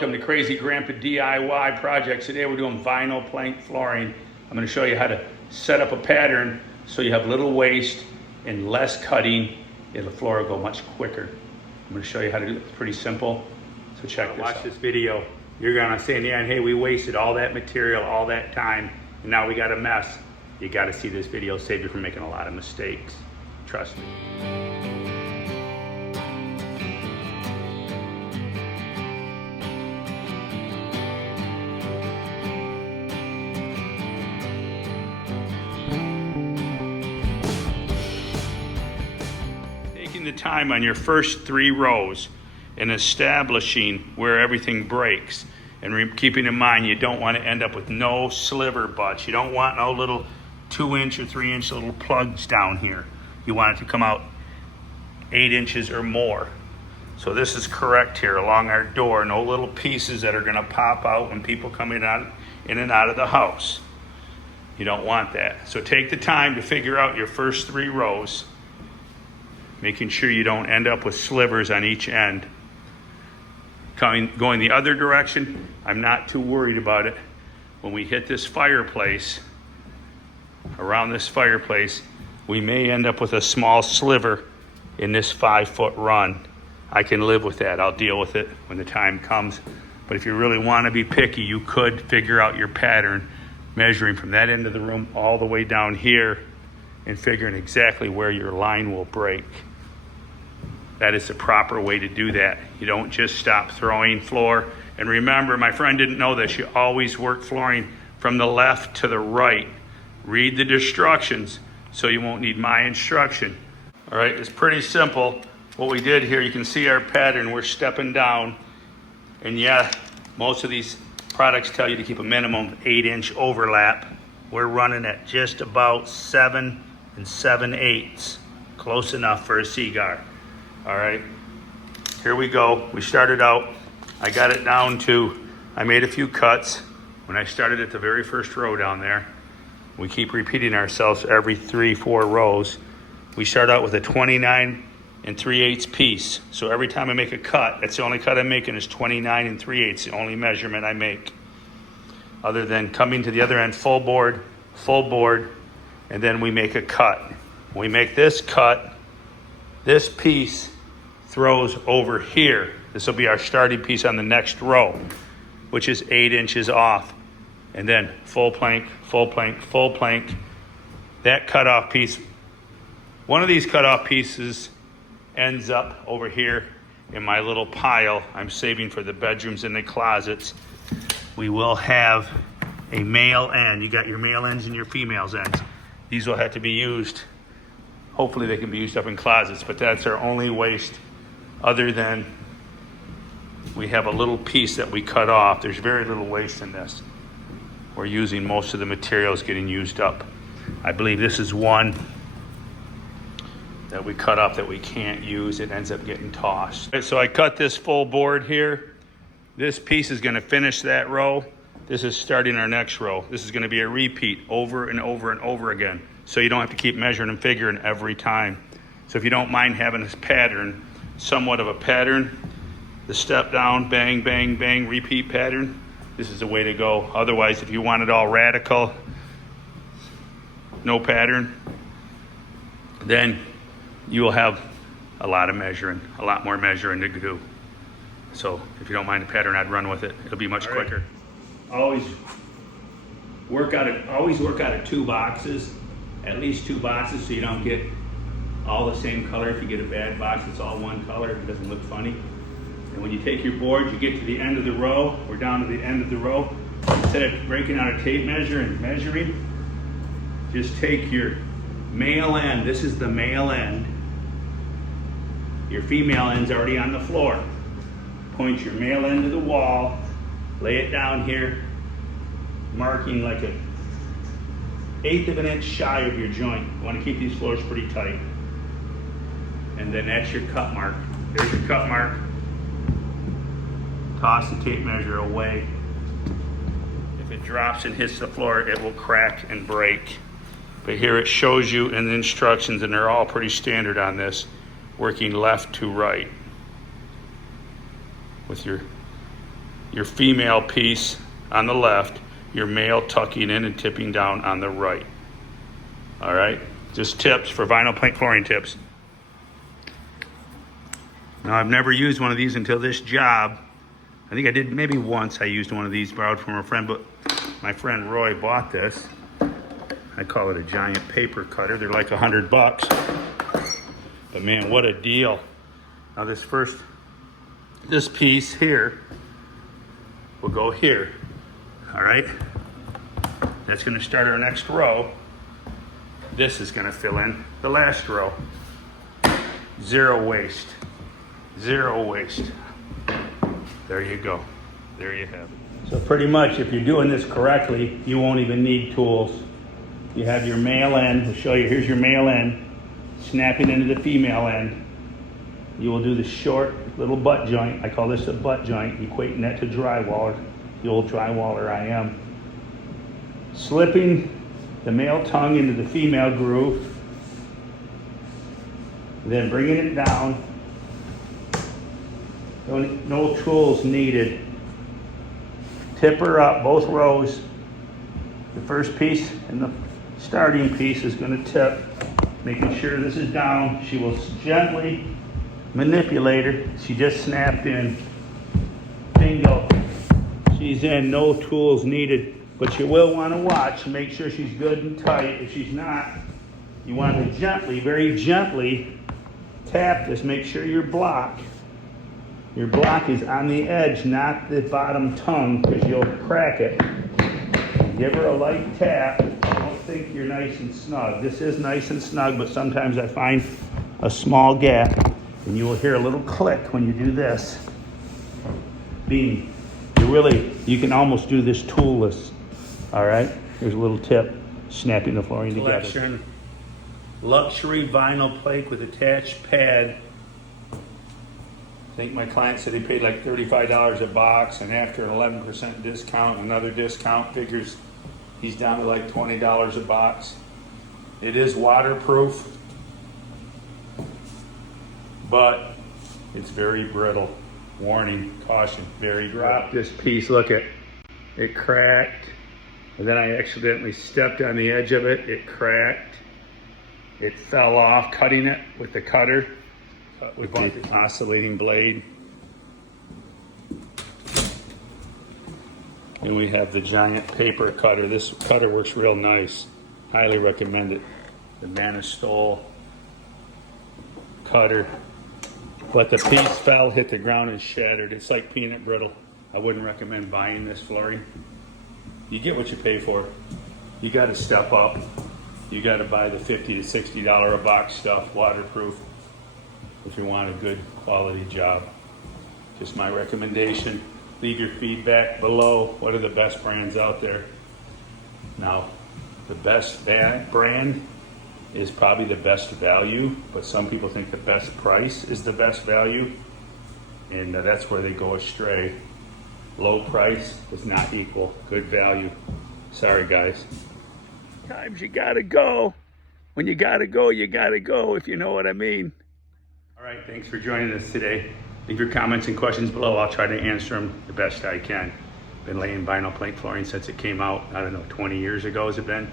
Welcome to Crazy Grandpa DIY Projects. Today we're doing vinyl plank flooring. I'm going to show you how to set up a pattern so you have little waste and less cutting, and the floor will go much quicker. I'm going to show you how to do it. It's pretty simple. So check this out. Watch this video. You're going to say in the end, hey, we wasted all that material, all that time, and now we got a mess. You got to see this video. Save you from making a lot of mistakes. Trust me. Taking the time on your first 3 rows and establishing where everything breaks, and keeping in mind you don't want to end up with no sliver butts. You don't want no little 2-inch or 3-inch little plugs down here. You want it to come out 8 inches or more. So this is correct here along our door. No little pieces that are going to pop out when people come in and out of the house. You don't want that. So take the time to figure out your first 3 rows, making sure you don't end up with slivers on each end. Going the other direction, I'm not too worried about it. When we hit this fireplace, around this fireplace, we may end up with a small sliver in this 5-foot run. I can live with that. I'll deal with it when the time comes. But if you really want to be picky, you could figure out your pattern, measuring from that end of the room all the way down here and figuring exactly where your line will break. That is the proper way to do that. You don't just stop throwing floor. And remember, my friend didn't know this, you always work flooring from the left to the right. Read the instructions so you won't need my instruction. All right, it's pretty simple. What we did here, you can see our pattern. We're stepping down. And yeah, most of these products tell you to keep a minimum of 8-inch overlap. We're running at just about 7 7/8. Close enough for a cigar. All right, here we go. We started out, I got it down to, I made a few cuts when I started at the very first row down there. We keep repeating ourselves every 3-4 rows. We start out with a 29 3/8 piece. So every time I make a cut, that's the only cut I'm making is 29 3/8, the only measurement I make. Other than coming to the other end, full board, and then we make a cut. When we make this cut, this piece throws over here. This will be our starting piece on the next row, which is 8 inches off. And then full plank, full plank, full plank. That cutoff piece, one of these cutoff pieces ends up over here in my little pile I'm saving for the bedrooms and the closets. We will have a male end. You got your male ends and your female's ends. These will have to be used. Hopefully they can be used up in closets, but that's our only waste, other than we have a little piece that we cut off. There's very little waste in this. We're using most of the materials getting used up. I believe this is one that we cut off that we can't use. It ends up getting tossed. So I cut this full board here. This piece is going to finish that row. This is starting our next row. This is going to be a repeat over and over and over again. So you don't have to keep measuring and figuring every time. So if you don't mind having this pattern, somewhat of a pattern, the step down, bang, bang, bang, repeat pattern, this is the way to go. Otherwise, if you want it all radical, no pattern, then you will have a lot more measuring to do. So if you don't mind the pattern, I'd run with it. It'll be much quicker. Always work out of 2 boxes. At least 2 boxes, so you don't get all the same color. If you get a bad box, it's all one color. It doesn't look funny. And when you take your board, you get to the end of the row. We're down to the end of the row. Instead of breaking out a tape measure and measuring, just take your male end. This is the male end. Your female end's already on the floor. Point your male end to the wall. Lay it down here, marking like a 1/8 of an inch shy of your joint. You want to keep these floors pretty tight. And then that's your cut mark. There's your cut mark. Toss the tape measure away. If it drops and hits the floor, it will crack and break. But here it shows you in the instructions, and they're all pretty standard on this, working left to right with your your female piece on the left, your male tucking in and tipping down on the right. All right, just tips for vinyl plank flooring tips. Now, I've never used one of these until this job. I think I did maybe once. I used one of these, borrowed from a friend, but my friend Roy bought this. I call it a giant paper cutter. They're like $100. But man, what a deal. Now this piece here will go here. All right? That's gonna start our next row. This is gonna fill in the last row. Zero waste. Zero waste. There you go. There you have it. So pretty much, if you're doing this correctly, you won't even need tools. You have your male end. I'll show you. Here's your male end. Snapping into the female end. You will do the short little butt joint. I call this a butt joint, equating that to drywall, the old drywaller I am. Slipping the male tongue into the female groove. Then bringing it down. No tools needed. Tip her up, both rows. The first piece and the starting piece is going to tip, making sure this is down. She will gently manipulate her. She just snapped in. Bingo. She's in, no tools needed. But you will want to watch, make sure she's good and tight. If she's not, you want to gently, very gently tap this. Make sure your block is on the edge, not the bottom tongue, because you'll crack it. Give her a light tap. Don't think you're nice and snug. This is nice and snug, but sometimes I find a small gap, and you will hear a little click when you do this. You can almost do this toolless. All right, here's a little tip, snapping the flooring together. Luxury vinyl plank with attached pad. I think my client said he paid like $35 a box, and after an 11% discount, another discount, figures he's down to like $20 a box. It is waterproof, but it's very brittle. Warning, caution, very brittle. This piece, look at it cracked, and then I accidentally stepped on the edge of it. It cracked. It fell off, cutting it with the cutter. With the oscillating blade. And we have the giant paper cutter. This cutter works real nice. Highly recommend it. The Manistol cutter. But the piece fell, hit the ground, and shattered. It's like peanut brittle. I wouldn't recommend buying this flooring. You get what you pay for. You got to step up. You got to buy the $50 to $60 a box stuff, waterproof, if you want a good quality job. Just my recommendation. Leave your feedback below. What are the best brands out there? Now, the best brand is probably the best value, but some people think the best price is the best value, and that's where they go astray. Low price does not equal good value. Sorry, guys. Sometimes you gotta go. When you gotta go, you gotta go, if you know what I mean. All right, thanks for joining us today. Leave your comments and questions below. I'll try to answer them the best I can. Been laying vinyl plank flooring since it came out, I don't know, 20 years ago has it been?